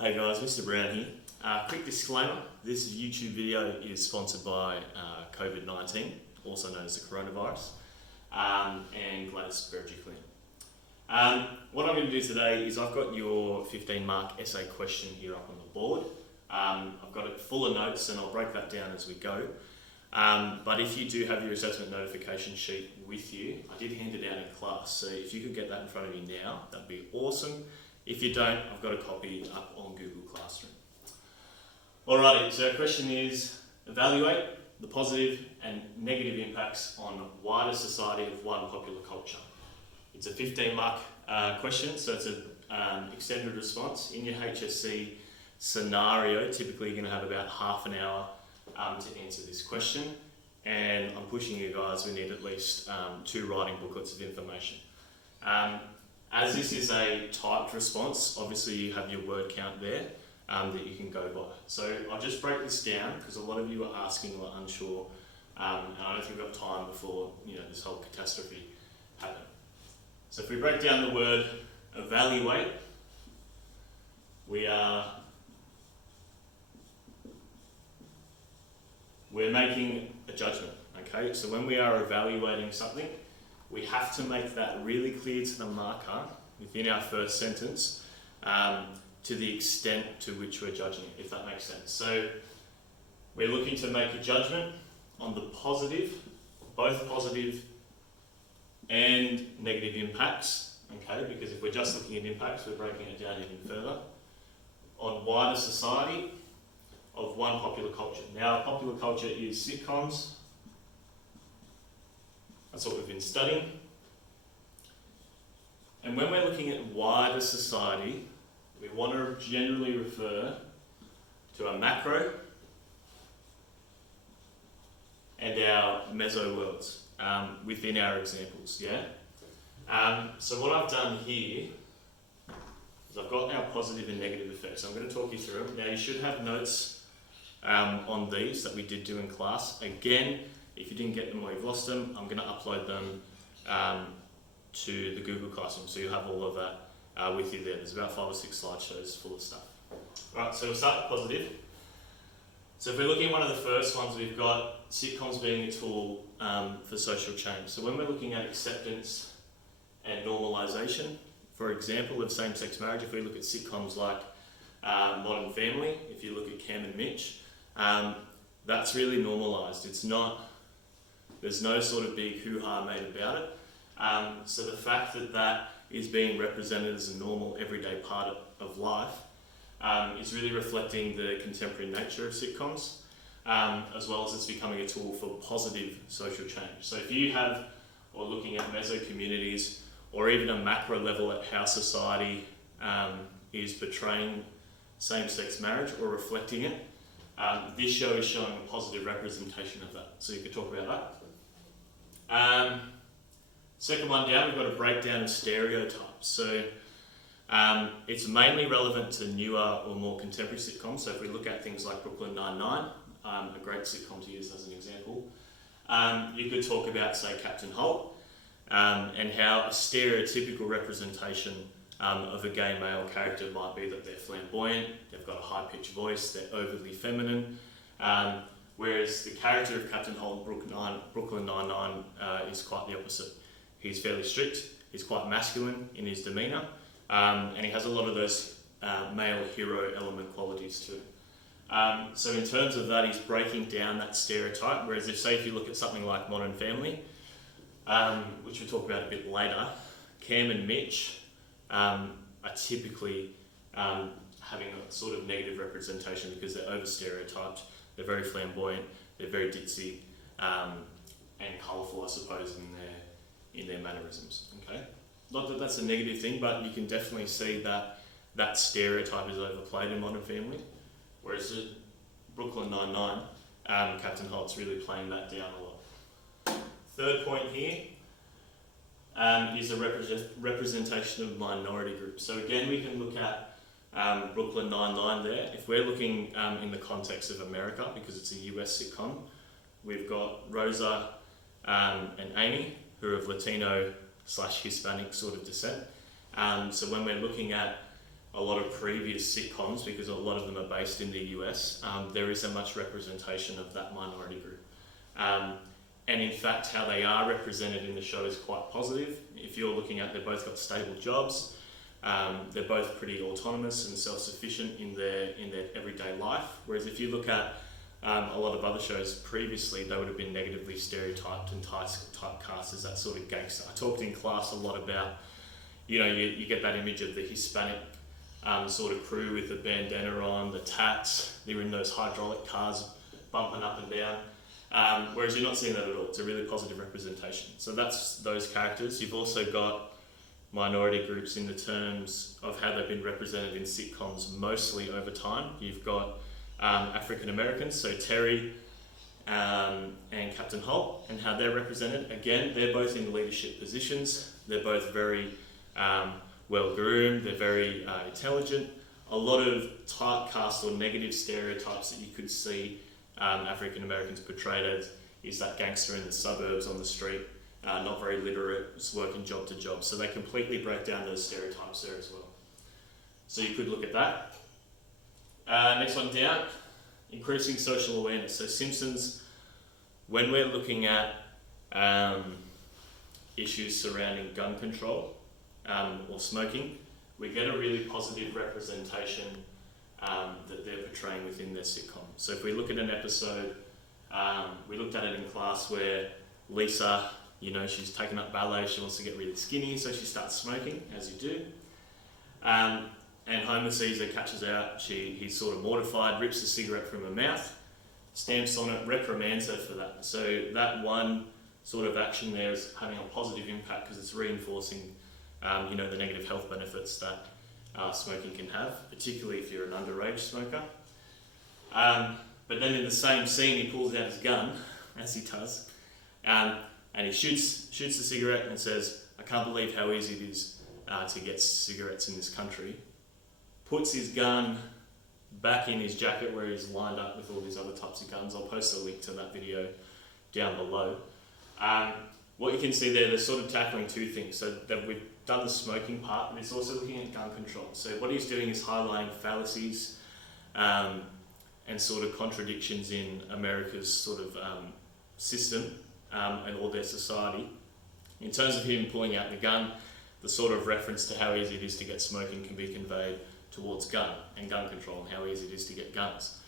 Hey guys, Mr. Brown here. Quick disclaimer, this YouTube video is sponsored by COVID-19, also known as the coronavirus, and Gladys Spiritual Clean. What I'm going to do today is I've got your 15-mark essay question here up on the board. I've got it full of notes and I'll break that down as we go. But if you do have your assessment notification sheet with you, I did hand it out in class, so if you could get that in front of you now, that'd be awesome. If you don't, I've got a copy up on Google Classroom. Alrighty, so our question is, evaluate the positive and negative impacts on wider society of one popular culture. It's a 15-mark question, so it's an extended response. In your HSC scenario, typically you're going to have about half an hour to answer this question, and I'm pushing you guys, we need at least 2 writing booklets of information. As this is a typed response, obviously you have your word count there that you can go by. So I'll just break this down because a lot of you are asking or unsure, and I don't think we've got time before this whole catastrophe happened. So if we break down the word evaluate, we're making a judgment, okay? So when we are evaluating something, we have to make that really clear to the marker within our first sentence to the extent to which we're judging it, if that makes sense. So we're looking to make a judgment on the positive, both positive and negative impacts, okay? Because if we're just looking at impacts, we're breaking it down even further, on wider society of one popular culture. Now, popular culture is sitcoms. That's what we've been studying. And when we're looking at wider society, we want to generally refer to our macro and our meso worlds within our examples, yeah? So what I've done here is I've got our positive and negative effects. I'm going to talk you through them. Now you should have notes on these that we did do in class. Again, if you didn't get them or you've lost them, I'm going to upload them to the Google Classroom, so you'll have all of that with you there. There's about 5 or 6 slideshows full of stuff. Alright, so we'll start with positive. So if we're looking at one of the first ones, we've got sitcoms being a tool for social change. So when we're looking at acceptance and normalisation, for example, of same-sex marriage, if we look at sitcoms like Modern Family, if you look at Cam and Mitch, that's really normalised. It's not, there's no sort of big hoo-ha made about it. So the fact that that is being represented as a normal, everyday part of life is really reflecting the contemporary nature of sitcoms, as well as it's becoming a tool for positive social change. So if you have, or looking at meso communities, or even a macro level at how society is portraying same-sex marriage or reflecting it, this show is showing a positive representation of that. So you could talk about that. Second one down, we've got a breakdown of stereotypes. So it's mainly relevant to newer or more contemporary sitcoms. So if we look at things like Brooklyn Nine-Nine, a great sitcom to use as an example, you could talk about, say, Captain Holt, and how a stereotypical representation of a gay male character might be that they're flamboyant, they've got a high-pitched voice, they're overly feminine, whereas the character of Captain Holt in Brooklyn Nine-Nine is quite the opposite. He's fairly strict, he's quite masculine in his demeanour, and he has a lot of those male hero element qualities to him. So in terms of that, he's breaking down that stereotype, whereas if you look at something like Modern Family, which we'll talk about a bit later, Cam and Mitch are typically having a sort of negative representation because they're over-stereotyped, they're very flamboyant, they're very ditzy, and colourful, I suppose, in their mannerisms. Okay, not that that's a negative thing, but you can definitely see that that stereotype is overplayed in Modern Family, whereas in Brooklyn Nine-Nine, Captain Holt's really playing that down a lot. Third point here is a representation of minority groups. So again, we can look at Brooklyn Nine-Nine there. If we're looking in the context of America, because it's a US sitcom, we've got Rosa and Amy, who are of Latino/Hispanic sort of descent. So when we're looking at a lot of previous sitcoms, because a lot of them are based in the US, there isn't much representation of that minority group. And in fact, how they are represented in the show is quite positive. If you're looking at, they've both got stable jobs, they're both pretty autonomous and self-sufficient in their everyday life. Whereas if you look at a lot of other shows previously, they would have been negatively stereotyped and typecast as that sort of gangster. I talked in class a lot about, you get that image of the Hispanic sort of crew with the bandana on, the tats, they're in those hydraulic cars bumping up and down. Whereas you're not seeing that at all. It's a really positive representation. So that's those characters. You've also got minority groups in the terms of how they've been represented in sitcoms mostly over time. You've got African Americans, so Terry and Captain Holt, and how they're represented. Again, they're both in leadership positions. They're both very well groomed. They're very intelligent. A lot of typecast or negative stereotypes that you could see African Americans portrayed as is that gangster in the suburbs on the street, not very literate, is working job to job. So they completely break down those stereotypes there as well. So you could look at that. Next one down, increasing social awareness. So Simpsons, when we're looking at issues surrounding gun control or smoking, we get a really positive representation that they're portraying within their sitcom. So if we look at an episode, we looked at it in class where Lisa, she's taken up ballet, she wants to get really skinny, so she starts smoking, as you do. And Homer sees her, catches out, he's sort of mortified, rips the cigarette from her mouth, stamps on it, reprimands her for that. So that one sort of action there is having a positive impact because it's reinforcing the negative health benefits that smoking can have, particularly if you're an underage smoker. But then in the same scene, he pulls out his gun, as he does, and he shoots the cigarette and says, "I can't believe how easy it is to get cigarettes in this country." Puts his gun back in his jacket where he's lined up with all these other types of guns. I'll post a link to that video down below. What you can see there, they're sort of tackling two things. So that we've done the smoking part, but it's also looking at gun control. So what he's doing is highlighting fallacies and sort of contradictions in America's sort of system and all their society. In terms of him pulling out the gun, the sort of reference to how easy it is to get smoking can be conveyed towards gun and gun control and how easy it is to get guns.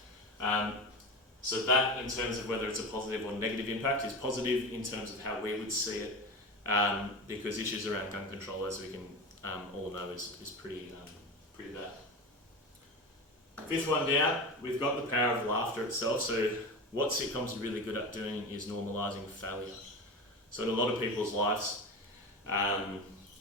So that, in terms of whether it's a positive or negative impact, is positive in terms of how we would see it, because issues around gun control, as we can all know, is pretty bad. Fifth one down, we've got the power of laughter itself. So what sitcoms are really good at doing is normalising failure. So in a lot of people's lives,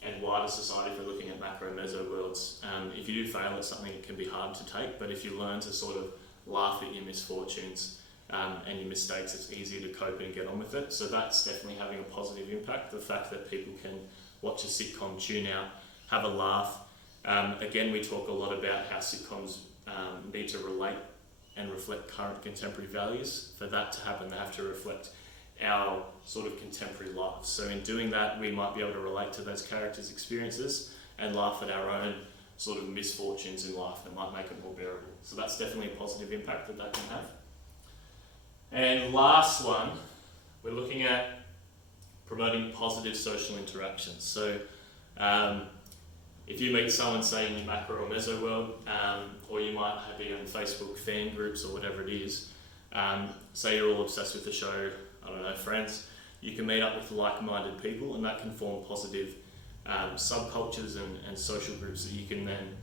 and wider society, if we're looking at macro meso worlds, if you do fail at something, it can be hard to take, but if you learn to sort of laugh at your misfortunes and your mistakes, it's easier to cope and get on with it. So that's definitely having a positive impact. The fact that people can watch a sitcom, tune out, have a laugh. Again, we talk a lot about how sitcoms need to relate and reflect current contemporary values. For that to happen, they have to reflect our sort of contemporary lives. So in doing that, we might be able to relate to those characters' experiences and laugh at our own sort of misfortunes in life that might make it more bearable. So that's definitely a positive impact that can have. And last one, we're looking at promoting positive social interactions. So if you meet someone, say in your macro or meso world, or you might be on Facebook fan groups or whatever it is, say you're all obsessed with the show, I don't know, Friends, you can meet up with like-minded people, and that can form positive subcultures and social groups that you can then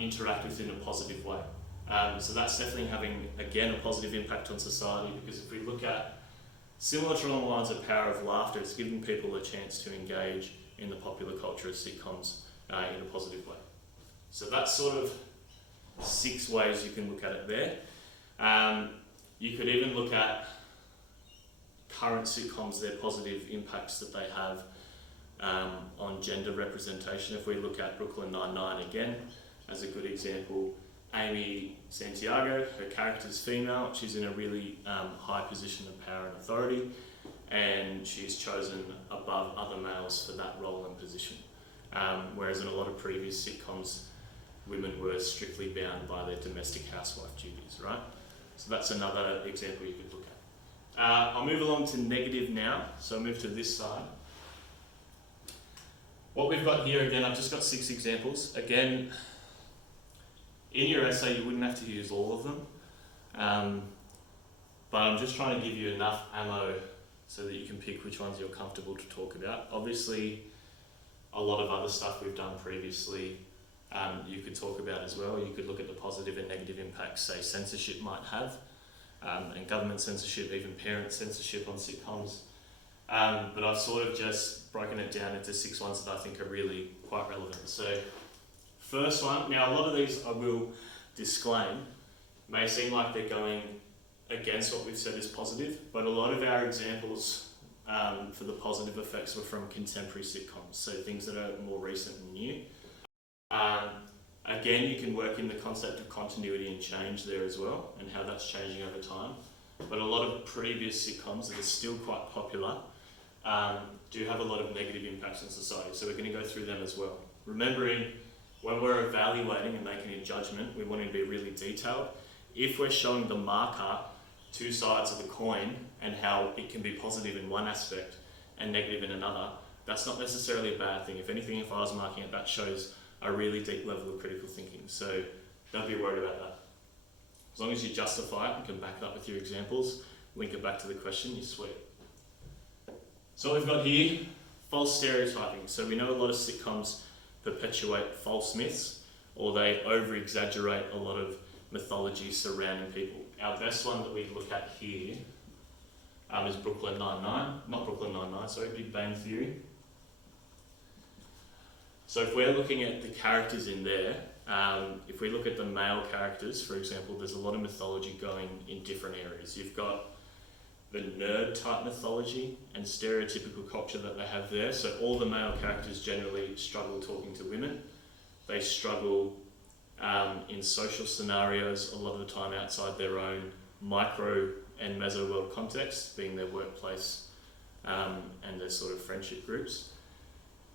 interact with in a positive way. So that's definitely having, again, a positive impact on society, because if we look at, similar to along the lines of power of laughter, it's giving people a chance to engage in the popular culture of sitcoms in a positive way. So that's sort of 6 ways you can look at it there. You could even look at current sitcoms, their positive impacts that they have on gender representation. If we look at Brooklyn Nine-Nine again, as a good example, Amy Santiago, her character's female, she's in a really high position of power and authority, and she's chosen above other males for that role and position. Whereas in a lot of previous sitcoms, women were strictly bound by their domestic housewife duties, right? So that's another example you could look at. I'll move along to negative now. So I'll move to this side. What we've got here, again, I've just got 6 examples. Again, in your essay, you wouldn't have to use all of them. But I'm just trying to give you enough ammo so that you can pick which ones you're comfortable to talk about. Obviously, a lot of other stuff we've done previously, you could talk about as well. You could look at the positive and negative impacts, say, censorship might have, and government censorship, even parent censorship on sitcoms. But I've sort of just broken it down into 6 ones that I think are really quite relevant. So, first one, now a lot of these I will disclaim, may seem like they're going against what we've said is positive, but a lot of our examples for the positive effects were from contemporary sitcoms, so things that are more recent and new. Again, you can work in the concept of continuity and change there as well, and how that's changing over time. But a lot of previous sitcoms that are still quite popular do have a lot of negative impacts on society, so we're going to go through them as well. Remembering, when we're evaluating and making a judgment, we want to be really detailed. If we're showing the marker 2 sides of the coin and how it can be positive in one aspect and negative in another, that's not necessarily a bad thing. If anything, if I was marking it, that shows a really deep level of critical thinking. So don't be worried about that. As long as you justify it and can back it up with your examples, link it back to the question, you're sweet. So what we've got here, false stereotyping. So we know a lot of sitcoms perpetuate false myths, or they over-exaggerate a lot of mythology surrounding people. Our best one that we look at here is Brooklyn Nine-Nine. Not Brooklyn Nine-Nine, sorry, Big Bang Theory. So if we're looking at the characters in there, if we look at the male characters, for example, there's a lot of mythology going in different areas. You've got the nerd type mythology and stereotypical culture that they have there. So all the male characters generally struggle talking to women. They struggle in social scenarios a lot of the time outside their own micro and meso world context, being their workplace and their sort of friendship groups.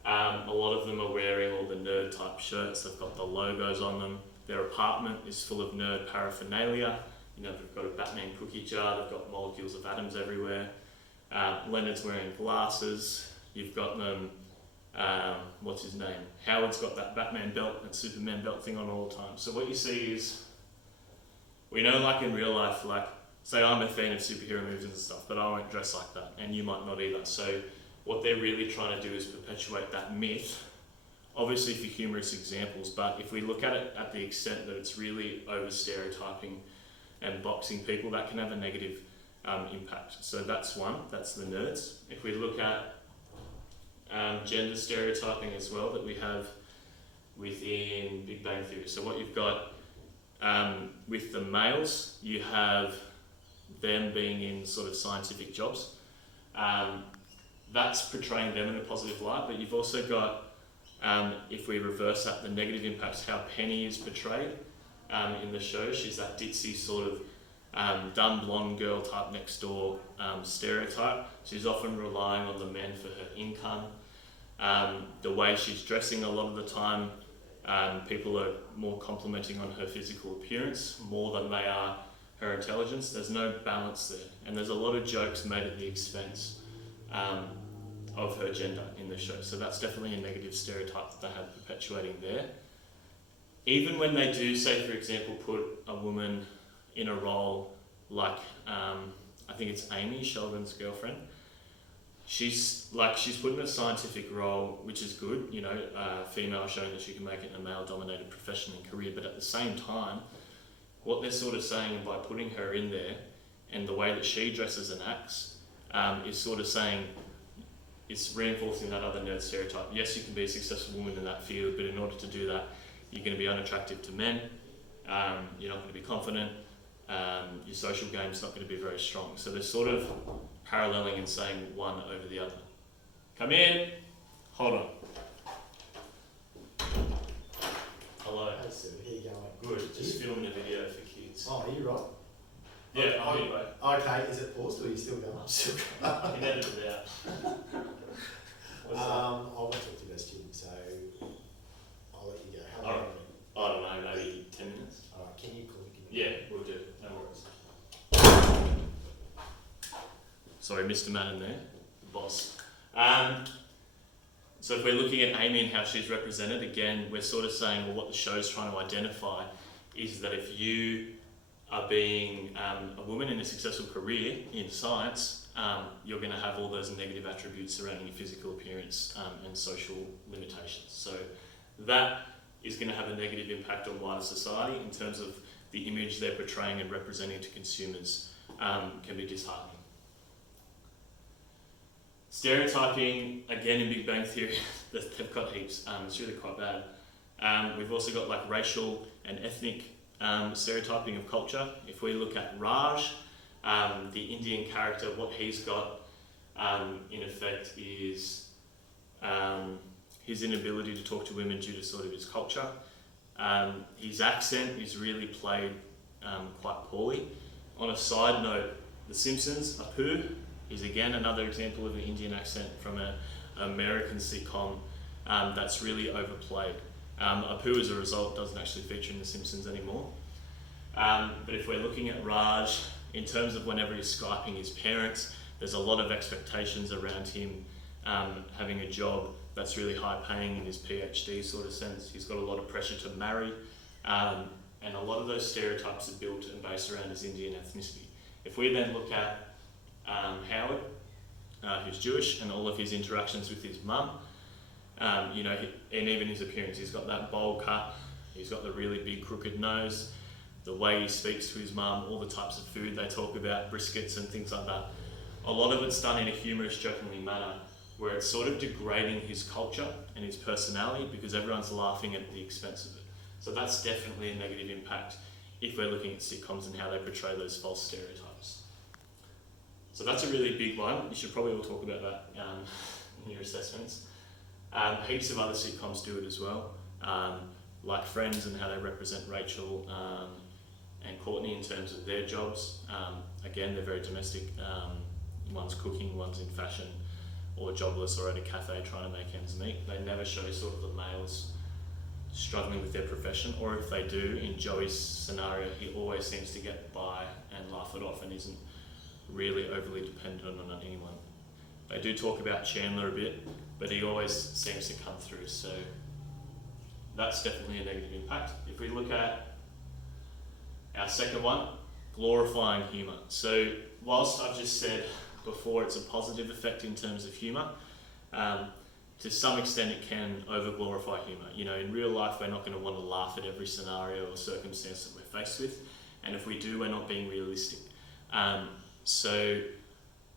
A lot of them are wearing all the nerd type shirts, they've got the logos on them. Their apartment is full of nerd paraphernalia. You know, they've got a Batman cookie jar, they've got molecules of atoms everywhere. Leonard's wearing glasses. You've got them, what's his name? Howard's got that Batman belt and Superman belt thing on all the time. So what you see is, we know like in real life, like, say I'm a fan of superhero movies and stuff, but I won't dress like that, and you might not either. So what they're really trying to do is perpetuate that myth, obviously for humorous examples, but if we look at it at the extent that it's really over-stereotyping and boxing people, that can have a negative impact. So that's one, that's the nerds. If we look at gender stereotyping as well that we have within Big Bang Theory. So what you've got with the males, you have them being in sort of scientific jobs. That's portraying them in a positive light, but you've also got, if we reverse that, the negative impacts, how Penny is portrayed in the show. She's that ditzy sort of dumb blonde girl type next door stereotype. She's often relying on the men for her income. The way she's dressing a lot of the time, people are more complimenting on her physical appearance more than they are her intelligence. There's no balance there, and there's a lot of jokes made at the expense of her gender in the show. So that's definitely a negative stereotype that they have perpetuating there. Even when they do, say for example, put a woman in a role like, I think it's Amy, Sheldon's girlfriend, she's put in a scientific role, which is good, you know, female showing that she can make it in a male-dominated profession and career, but at the same time, what they're sort of saying by putting her in there and the way that she dresses and acts is sort of saying, it's reinforcing that other nerd stereotype. Yes, you can be a successful woman in that field, but in order to do that, you're going to be unattractive to men, you're not going to be confident, your social game's not going to be very strong. So they're sort of paralleling and saying one over the other. Come in, hold on. Hello. Hey Sue, how you going? Good, just filming a video for kids. Oh, are you right? Yeah, I'm here, mate. Okay, is it paused or are you still going? I'm still going. I can edit it out. What's that? I won't talk to you about students, so I'll let you go. How long have you been? I don't know. Sorry, Mr. Madden there, the boss. So if we're looking at Amy and how she's represented, again, we're sort of saying, well, what the show's trying to identify is that if you are being a woman in a successful career in science, you're going to have all those negative attributes surrounding your physical appearance and social limitations. So that is going to have a negative impact on wider society in terms of the image they're portraying and representing to consumers can be disheartening. Stereotyping, again in Big Bang Theory, they've got heaps. It's really quite bad. We've also got like racial and ethnic stereotyping of culture. If we look at Raj, the Indian character, what he's got in effect is his inability to talk to women due to sort of his culture. His accent is really played quite poorly. On a side note, The Simpsons, Apu, is again another example of an Indian accent from an American sitcom that's really overplayed. Apu, as a result, doesn't actually feature in The Simpsons anymore. But if we're looking at Raj, in terms of whenever he's Skyping his parents, there's a lot of expectations around him having a job that's really high paying in his PhD sort of sense. He's got a lot of pressure to marry, and a lot of those stereotypes are built and based around his Indian ethnicity. If we then look at Howard, who's Jewish, and all of his interactions with his mum, and even his appearance, he's got that bowl cut, he's got the really big crooked nose, the way he speaks to his mum, all the types of food they talk about, briskets and things like that. A lot of it's done in a humorous, jokingly manner, where it's sort of degrading his culture and his personality because everyone's laughing at the expense of it. So that's definitely a negative impact if we're looking at sitcoms and how they portray those false stereotypes. So that's a really big one. You should probably all talk about that in your assessments. Heaps of other sitcoms do it as well, like Friends and how they represent Rachel and Courtney in terms of their jobs. Again, they're very domestic. One's cooking, one's in fashion, or jobless or at a cafe trying to make ends meet. They never show sort of the males struggling with their profession, or if they do, in Joey's scenario, he always seems to get by and laugh it off and isn't really overly dependent on anyone. They do talk about Chandler a bit, but he always seems to come through, so that's definitely a negative impact. If we look at our second one, glorifying humour. So whilst I've just said before it's a positive effect in terms of humour, to some extent it can over-glorify humour. In real life we're not going to want to laugh at every scenario or circumstance that we're faced with, and if we do, we're not being realistic. So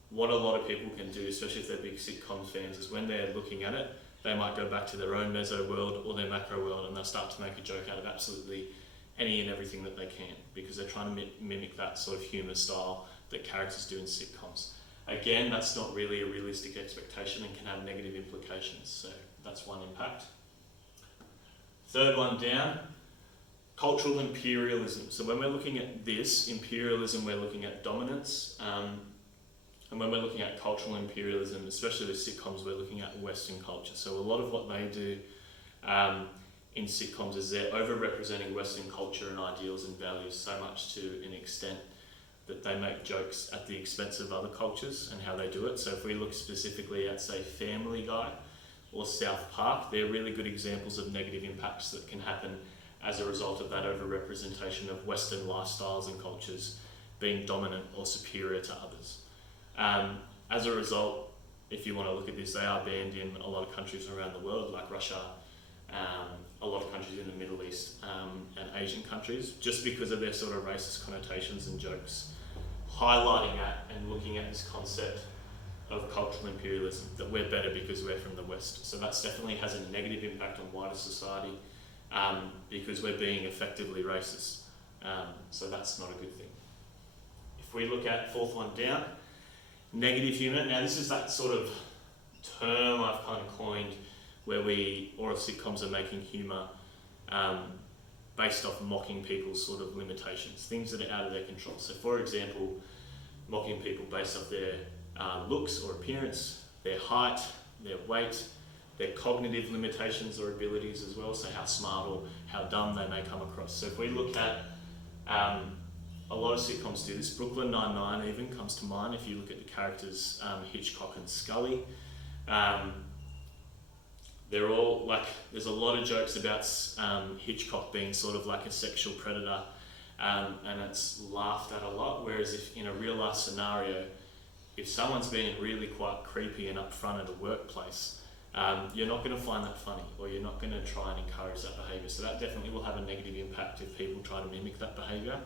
what a lot of people can do, especially if they're big sitcom fans, is when they're looking at it, they might go back to their own meso world or their macro world, and they'll start to make a joke out of absolutely any and everything that they can, because they're trying to mimic that sort of humour style that characters do in sitcoms. Again, that's not really a realistic expectation and can have negative implications, so that's one impact. Third one down, cultural imperialism. So when we're looking at this, imperialism, we're looking at dominance, and when we're looking at cultural imperialism, especially with sitcoms, we're looking at Western culture. So a lot of what they do in sitcoms is they're over-representing Western culture and ideals and values so much to an extent that they make jokes at the expense of other cultures and how they do it. So if we look specifically at, say, Family Guy or South Park, they're really good examples of negative impacts that can happen as a result of that over-representation of Western lifestyles and cultures being dominant or superior to others. As a result, if you want to look at this, they are banned in a lot of countries around the world, like Russia, a lot of countries in the Middle East, and Asian countries, just because of their sort of racist connotations and jokes, highlighting at and looking at this concept of cultural imperialism, that we're better because we're from the West. So that definitely has a negative impact on wider society, because we're being effectively racist. So that's not a good thing. If we look at fourth one down, negative humour. Now this is that sort of term I've kind of coined where oral sitcoms are making humour based off mocking people's sort of limitations, things that are out of their control. So for example, mocking people based off their looks or appearance, their height, their weight, their cognitive limitations or abilities as well, so how smart or how dumb they may come across. So if we look at a lot of sitcoms do this. Brooklyn Nine-Nine even comes to mind if you look at the characters Hitchcock and Scully. They're all like, there's a lot of jokes about Hitchcock being sort of like a sexual predator, and it's laughed at a lot. Whereas if in a real life scenario, if someone's being really quite creepy and upfront at a workplace, you're not going to find that funny, or you're not going to try and encourage that behaviour. So that definitely will have a negative impact if people try to mimic that behaviour.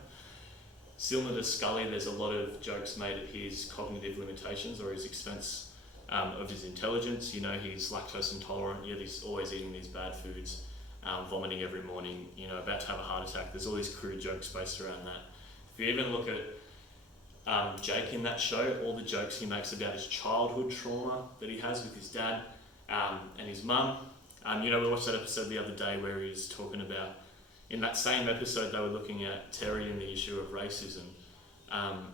Similar to Scully, there's a lot of jokes made at his cognitive limitations or his expense of his intelligence. You know, he's lactose intolerant, yet he's always eating these bad foods, vomiting every morning, you know, about to have a heart attack. There's all these crude jokes based around that. If you even look at Jake in that show, all the jokes he makes about his childhood trauma that he has with his dad and his mum. You know, we watched that episode the other day where he's talking about, in that same episode they were looking at Terry and the issue of racism.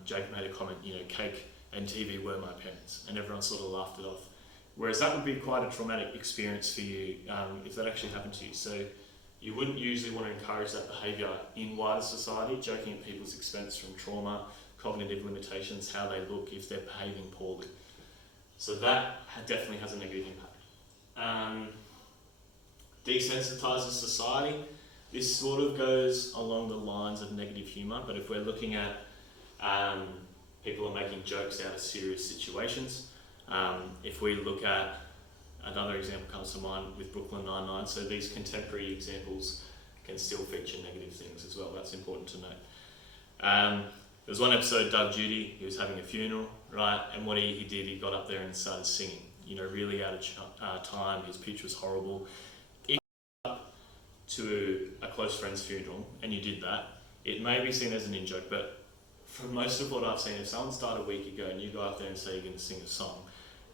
Jake made a comment, you know, cake and TV were my parents, and everyone sort of laughed it off. Whereas that would be quite a traumatic experience for you if that actually happened to you. So you wouldn't usually want to encourage that behaviour in wider society, joking at people's expense from trauma, cognitive limitations, how they look, if they're behaving poorly. So that definitely has a negative impact. Desensitizes society. This sort of goes along the lines of negative humour, but if we're looking at people are making jokes out of serious situations, if we look at, another example comes to mind with Brooklyn Nine-Nine, so these contemporary examples can still feature negative things as well. That's important to note. There was one episode, Doug Judy, he was having a funeral, right? And what he did, he got up there and started singing, you know, really out of time. His pitch was horrible. If you go up to a close friend's funeral and you did that, it may be seen as an in-joke, but from most of what I've seen, if someone started a week ago and you go up there and say you're going to sing a song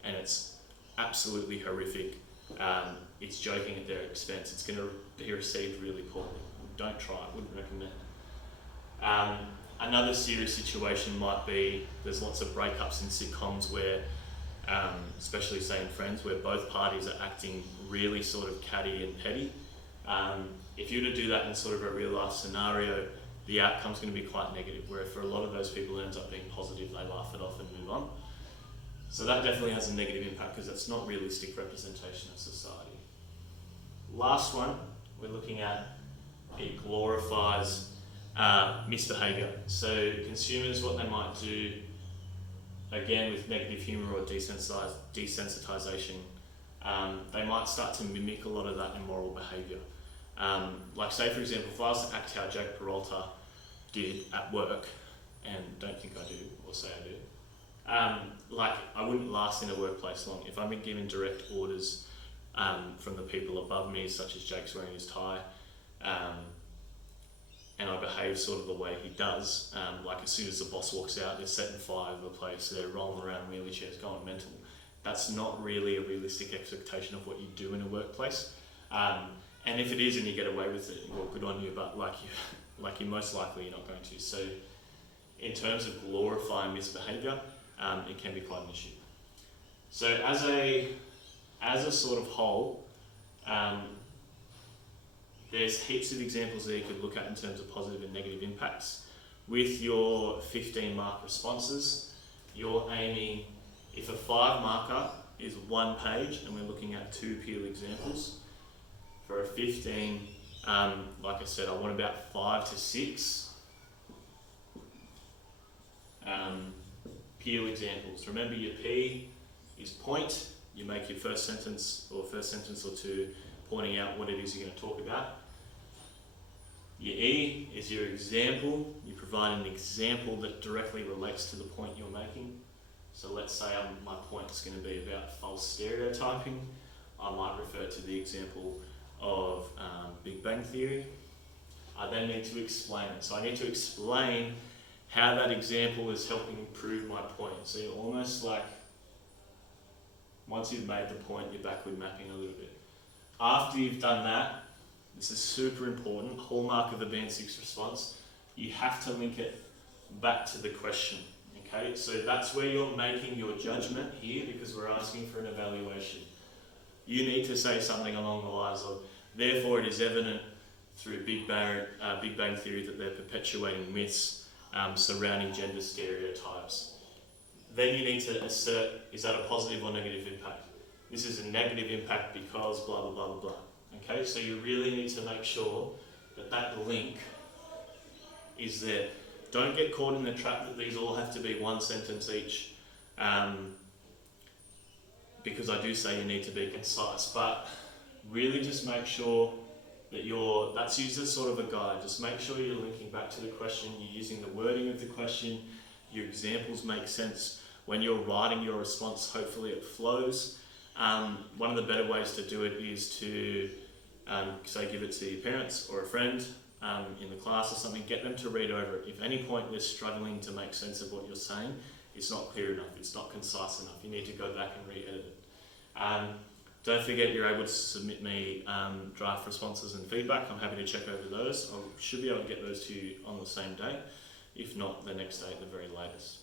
and it's absolutely horrific, it's joking at their expense, it's going to be received really poorly. Don't try it, wouldn't recommend. Another serious situation might be, there's lots of breakups in sitcoms where, especially say in Friends, where both parties are acting really sort of catty and petty. If you were to do that in sort of a real life scenario, the outcome's going to be quite negative, where for a lot of those people it ends up being positive, they laugh it off and move on. So that definitely has a negative impact because it's not realistic representation of society. Last one, we're looking at, it glorifies misbehavior. So consumers, what they might do, again with negative humour or desensitization, they might start to mimic a lot of that immoral behaviour. Like say for example, if I was to act how Jake Peralta did at work, and don't think I do, or say I do, like I wouldn't last in a workplace long. If I'm given direct orders from the people above me, such as Jake's wearing his tie, and I behave sort of the way he does, like as soon as the boss walks out, they're setting fire to the place, they're rolling around in wheelchairs, going mental. That's not really a realistic expectation of what you do in a workplace. And if it is and you get away with it, well, good on you, but like you most likely you're not going to. So in terms of glorifying misbehaviour, it can be quite an issue. So as a sort of whole, there's heaps of examples that you could look at in terms of positive and negative impacts. With your 15 mark responses, you're aiming, if a 5 marker is 1 page and we're looking at 2 Peel examples, for a 15, like I said, I want about 5 to 6 Peel examples. Remember your P is point, you make your first sentence or 2 pointing out what it is you're going to talk about. Your E is your example, you provide an example that directly relates to the point you're making. So let's say my point is going to be about false stereotyping. I might refer to the example of Big Bang Theory. I then need to explain it. So I need to explain how that example is helping prove my point. So you're almost like, once you've made the point, you're backward mapping a little bit. After you've done that, this is super important, hallmark of the Band 6 response, you have to link it back to the question. Okay, so that's where you're making your judgment here, because we're asking for an evaluation. You need to say something along the lines of, therefore it is evident through Big Bang Theory that they're perpetuating myths surrounding gender stereotypes. Then you need to assert, is that a positive or negative impact? This is a negative impact because blah, blah, blah, blah, blah. Okay, so you really need to make sure that that link is there. Don't get caught in the trap that these all have to be one sentence each, because I do say you need to be concise, but really just make sure that that's used as sort of a guide. Just make sure you're linking back to the question, you're using the wording of the question, your examples make sense. When you're writing your response, hopefully it flows. One of the better ways to do it is to, say, give it to your parents or a friend in the class or something, get them to read over it. If at any point they're struggling to make sense of what you're saying, it's not clear enough, it's not concise enough, you need to go back and re-edit it. Don't forget you're able to submit me draft responses and feedback. I'm happy to check over those. I should be able to get those to you on the same day, if not the next day at the very latest.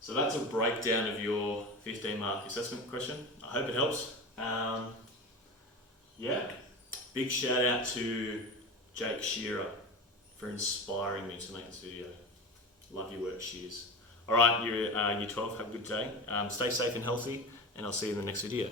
So that's a breakdown of your 15-mark assessment question. I hope it helps. Yeah, big shout out to Jake Shearer for inspiring me to make this video. Love your work, Shears. All right, Year 12, have a good day. Stay safe and healthy, and I'll see you in the next video.